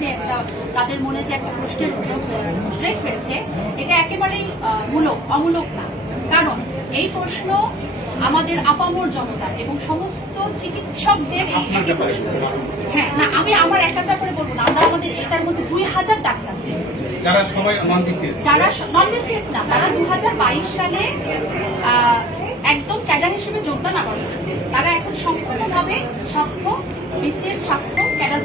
যে একটা তাদের মনে যে একটা প্রশ্নের উদ্রেক হয়েছে, এটা একেবারেই অমূলক না। কারণ এই প্রশ্ন আমাদের আপামর জনতা এবং সমস্ত চিকিৎসকদের একই প্রশ্ন। হ্যাঁ, না আমি আমার একটা ব্যাপারে বলবো না, আমরা আমাদের এটার মধ্যে 2000 ডাক্তার ছিল যারা সবাই নন বিসিএস, যারা নন বিসিএস না, তারা 2022 সালে একদম ক্যাডার হিসেবে যোগদান আবার করেছে। তারা এখন সম্পূর্ণভাবে বিসিএস স্বাস্থ্য ক্যাডার।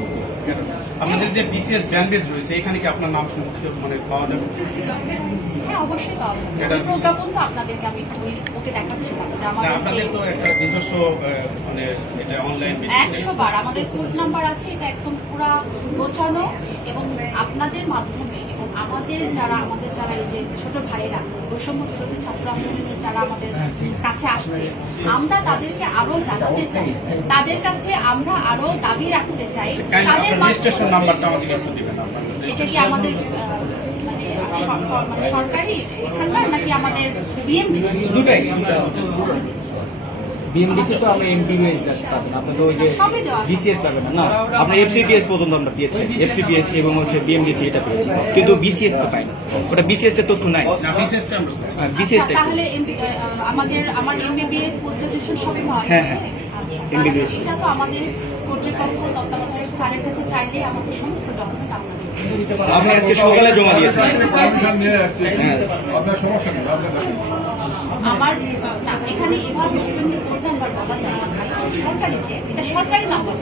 আমাদের যে বিসিএস ব্যান্ডেজ রয়েছে, এখানে কি আপনার নাম মানে পাওয়া যাবে? হ্যাঁ, অবশ্যই পাওয়া যাবে। প্রজ্ঞাপন তো আপনাদেরকে আমি ওকে দেখাচ্ছিলাম যে আপনাদের তো একটা নিজস্ব মানে এটা অনলাইন 100 বার আমাদের কোড নাম্বার আছে, এটা একদম পুরা গোছানো এবং আপনাদের মাধ্যমে এবং আমাদের যারা এই যে ছোট ভাইয়েরা বৈষম্য বিরোধী ছাত্র আন্দোলনের যারা আমাদের কাছে আসছে, আমরা তাদেরকে আরো জানাতে চাই, তাদের কাছে আমরা আরো দাবি রাখতে চাই। তাদের রেজিস্ট্রেশন নাম্বারটা আমাদের একটু দিবেন। এটা কি আমাদের মানে সরকারি এখানকার নাকি আমাদের বিএমডিসি? দুটাই। বিএমডিসি তো আমরা এমবিবিএস পাবেন, আপনি তো ওই যে বিসিএস পাবেন না, আমরা এফসিপিএস পর্যন্ত আমরা পেয়েছি, এফসিপিএস এবং হচ্ছে বিএমডিসি এটা পেয়েছি, কিন্তু বিসিএস তো পাই না, ওটা বিসিএস এর তথ্য নাই। বিসিএসটা তাহলে আমার এমবিবিএস পোস্ট গ্রাজুয়েশন সবই হয়। হ্যাঁ হ্যাঁ, এমবিবিএস এটা তো আমাদের কর্তৃপক্ষ তত্ত্বাবধায়ক স্যারের কাছে চাইলেই আমাদের সমস্ত ডকুমেন্ট আপনি আজকে সকালে জমা দিয়েছেন। আমার না, এখানে এভাবে ওপেনলি কোড নাম্বার বলা যায় না ভাই, সরকারি যে এটা সরকারি নাম্বার,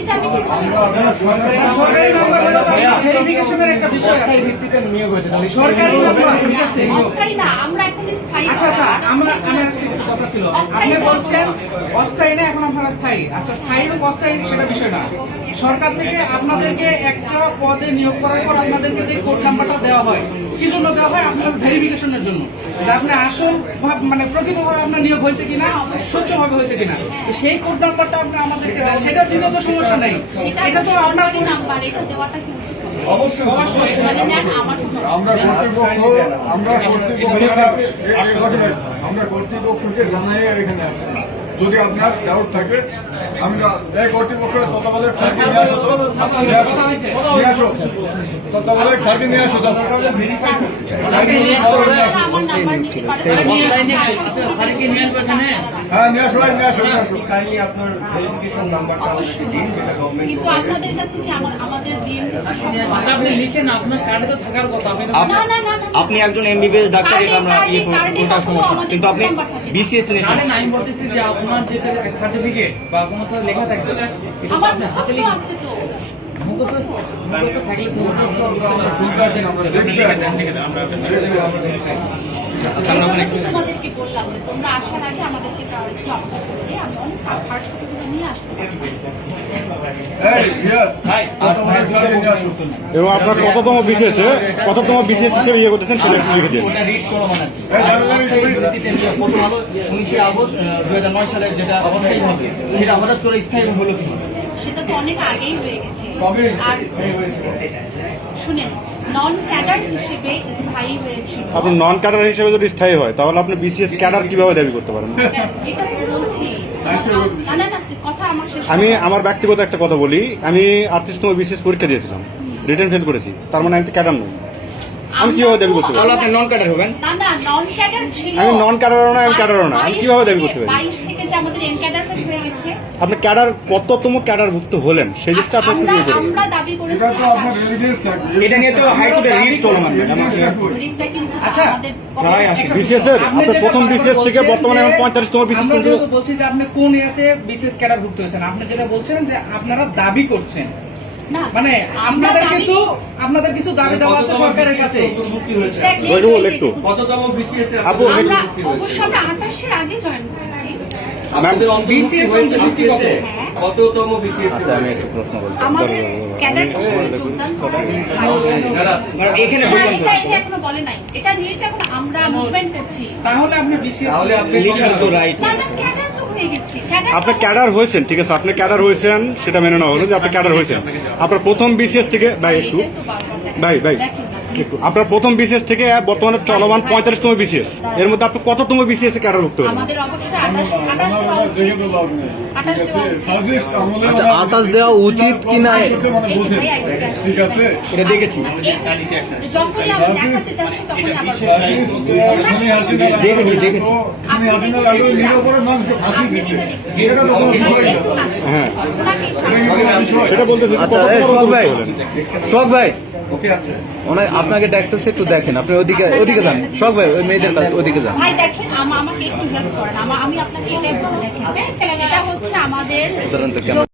এটা আমি ভেরিফিকেশনের একটা বিষয় আছে, ভিত্তিতে নিয়োগ হয়েছে সরকারি অস্থায়ী না, আমরা এখন স্থায়ী। আচ্ছা আচ্ছা, আমার একটা কথা ছিল, আপনি বলছেন অস্থায়ী না, এখন আপনারা স্থায়ী। আচ্ছা, স্থায়ী হোক অস্থায়ী সেটা বিষয় না, সরকার থেকে আপনাদেরকে একটা পদে নিয়োগ করার পর আপনাদেরকে যে কোড নাম্বারটা দেওয়া হয়, কি জন্য দেওয়া হয়? আপনার ভেরিফিকেশনের জন্য, যে আপনি আসল মানে প্রকৃতভাবে আপনার নিয়োগ হয়েছে কিনা, স্বচ্ছভাবে হয়েছে কিনা। সেই কোড নাম্বারটা আপনি আমাদেরকে দেন, সেটা দিলে তো সমস্যা নেই। এটা তো আপনার নাম্বার, এটা দেওয়াটা কি উচিত? অবশ্যই মানে নেন আমার আমরা কর্তৃপক্ষকে জানাই এখানে আসছি। যদি আপনার ডাউট থাকে, আমরা কর্তৃপক্ষের তত্ত্বাবধায়ক স্যারকে নিয়ে আসো, তত্ত্বাবধায়ক স্যারকে নিয়ে আসো। হ্যাঁ, নিয়ে আসো, নিয়ে আসো, নিয়ে আসো। আপনার ভেরিফিকেশন নাম্বারটা আমাদেরকে দিন, যেটা গভর্নমেন্ট কিন্তু আপনাদের কাছে কি আমাদের আপনি লিখেন, আপনার কার্ডে তো থাকার কথা। আপনি একজন এমবিবিএস ডাক্তার, এটা আমরা ইয়ে কোনটা সমস্যা না, কিন্তু আপনি বিসিএস নিয়ে আমি বলতেছি যে আপনার যেটা সার্টিফিকেট বা কোনো তো লেখা থাকবে, এটা আমার আপনি হাতে মুখস্থ লিখে আছে তো। মুখস্থ থাকলে তোমাদেরকে বললাম যে তোমরা আসার আগে আমাদেরকে একটু অপেক্ষা করে আমি অনেক হার্ড কপিগুলো নিয়ে আসতে পারি। এবং আপনার কততম বিসিএস হিসেবে ইয়ে করতেছেন সেটা একটু লিখে দিন। ওটা রিড করো মানে 19 আগস্ট 2009 সালের যেটা অস্থায়ী হবে, সেটা হঠাৎ করে স্থায়ী হলো কি? সেটা তো অনেক আগেই হয়ে গেছে। আর শুনেন, নন ক্যাডার হিসেবে স্থায়ী হয়েছিল। আপনার নন ক্যাডার হিসেবে যদি স্থায়ী হয়, তাহলে আপনি বিসিএস ক্যাডার কিভাবে দাবি করতে পারেন? এটা বলছি না, কথা আমার শেষ। আমি আমার ব্যক্তিগত একটা কথা বলি, আমি 38তম বিসিএস পরীক্ষা দিয়েছিলাম, রিটেন ফেল করেছি, তার মানে আমি তো ক্যাডার নই। আমি কিভাবে দাবি করতে পারি? আপনি নন ক্যাডার হবেন? না, নন ক্যাডার ছিল। আমি নন ক্যাডারও না, আমি ক্যাডারও না, আমি কিভাবে দাবি করতে পারি? 22 থেকে যে আমাদের এন ক্যাডার হয়ে গেছে। আপনি ক্যাডার কততম ক্যাডারভুক্ত হলেন সেই দিকটা আপনি একটু দিয়ে বলুন। আমরা দাবি করেছি এটা নিয়ে তো হাইকোর্টে রিট চলমান। রিটটা কিন্তু আচ্ছা, আমাদের বিসিএস এর আপনার প্রথম বিসিএস থেকে বর্তমানে এখন 45তম বিসিএস আমরা পর্যন্ত। যেহেতু বলছি যে আপনি কোন ইয়াতে বিসিএস ক্যাডার ভুক্ত হয়েছেন, আপনি যেটা বলছেন যে আপনারা দাবি করছেন, না মানে আপনাদের কিছু দাবি দেওয়া আছে সরকারের কাছে। একটু কততম বিসিএস এ আপু আমরা অবশ্য আমরা 28 এর আগে জয়েন করেছি। আমাদের বিসিএস বিসিএস এ কততম বিসিএস এ? আমি একটু প্রশ্ন বলি। আমাদের ক্যাডার হিসেবে যোগদান করা হয়েছে। এখানে এটা এখনো বলে নাই, এটা নিয়ে তো এখন আমরা মুভমেন্ট করছি। তাহলে আপনি বিসিএস লিখার তো রাইট। না, ক্যাডার তো হয়ে গেছি। আপনি ক্যাডার হয়েছেন, ঠিক আছে, আপনি ক্যাডার হয়েছেন, সেটা মেনে নেওয়া হলো যে আপনি ক্যাডার হয়েছেন। আপনার প্রথম বিসিএস থেকে ভাই একটু ভাই দেখেন না আপনার প্রথম বিসিএস থেকে বর্তমানে চলমান 45তম বিসিএস, এর মধ্যে আপনি কততম বিসিএস এ ক্যাডারভুক্ত হলেন? আমাদের অবশ্যই 28 দেওয়া উচিত। দেখে তো লাভ নেই। 28 দেওয়া উচিত। সাজেস্ট আমলে আচ্ছা, 28 দেওয়া উচিত কিনা মানে বোঝেন, ঠিক আছে? এটা দেখেছি। যখনই আমরা দেখাতে যাচ্ছি তখনই আবার সাজেস্ট খুনি হাসিনা দেখেছি। খুনি হাসিনা লাগলে নিরপরাধ মানুষকে ফাঁসি দিচ্ছে, এটা তো কোনো বিষয় না। হ্যাঁ, এটা কি কোনো বিষয়? সেটা বলতেছি যে আচ্ছা, কততম সোহাগ ভাই, হলেন? সোহাগ ভাই, ওকে আছে ওনার আপনাকে ডাকতেছে, একটু দেখেন, আপনি ওদিকে যান। সোহাগ ভাই, ওই মেয়েদের ওদিকে যান। ভাই দেখেন আমাকে একটু হেল্প করেন, আমি আপনাকে এটাই বলে দেখেন, এটা হচ্ছে আমাদের সাধারণত কেমন